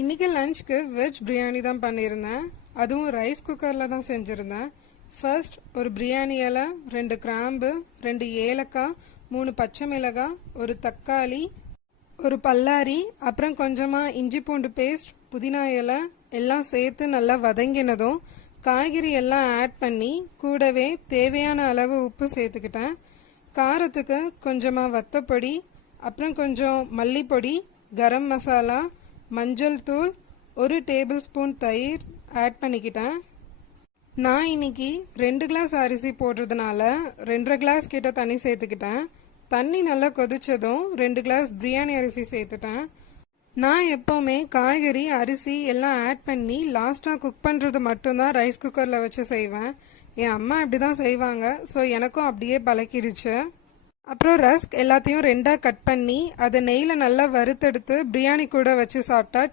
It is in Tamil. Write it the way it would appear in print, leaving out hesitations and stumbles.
இன்றைக்கி லஞ்சுக்கு வெஜ் பிரியாணி தான் பண்ணியிருந்தேன். அதுவும் ரைஸ் குக்கரில் தான் செஞ்சுருந்தேன். ஃபர்ஸ்ட் ஒரு பிரியாணி இலை, 2 கிராம்பு, 2 ஏலக்காய், 3 பச்சை மிளகாய், ஒரு தக்காளி, ஒரு பல்லாரி, அப்புறம் கொஞ்சமாக இஞ்சி பூண்டு பேஸ்ட், புதினா இலை எல்லாம் சேர்த்து நல்லா வதங்கினதும் காய்கறி எல்லாம் ஆட் பண்ணி கூடவே தேவையான அளவு உப்பு சேர்த்துக்கிட்டேன். காரத்துக்கு கொஞ்சமாக வத்தப்பொடி, அப்புறம் கொஞ்சம் மல்லிப்பொடி, கரம் மசாலா, மஞ்சள் தூள், 1 டேபிள் ஸ்பூன் தயிர் ஆட் பண்ணிக்கிட்டேன். நான் இன்னைக்கு 2 கிளாஸ் அரிசி போடுறதுனால 2.5 கிளாஸ் கிட்ட தண்ணி சேர்த்துக்கிட்டேன். தண்ணி நல்லா கொதிச்சதும் 2 கிளாஸ் பிரியாணி அரிசி சேர்த்துட்டேன். நான் எப்போவுமே காய்கறி அரிசி எல்லாம் ஆட் பண்ணி லாஸ்ட்டாக குக் பண்ணுறது மட்டும்தான் ரைஸ் குக்கரில் வச்சு செய்வேன். என் அம்மா இப்படி தான் செய்வாங்க. ஸோ எனக்கும் அப்படியே பழக்கிருச்சு. அப்புறம் ரஸ்க் எல்லாத்தையும் 2ஆக கட் பண்ணி அதை நெய்யில் நல்லா வறுத்தெடுத்து பிரியாணி கூட வச்சு சாப்பிட்டா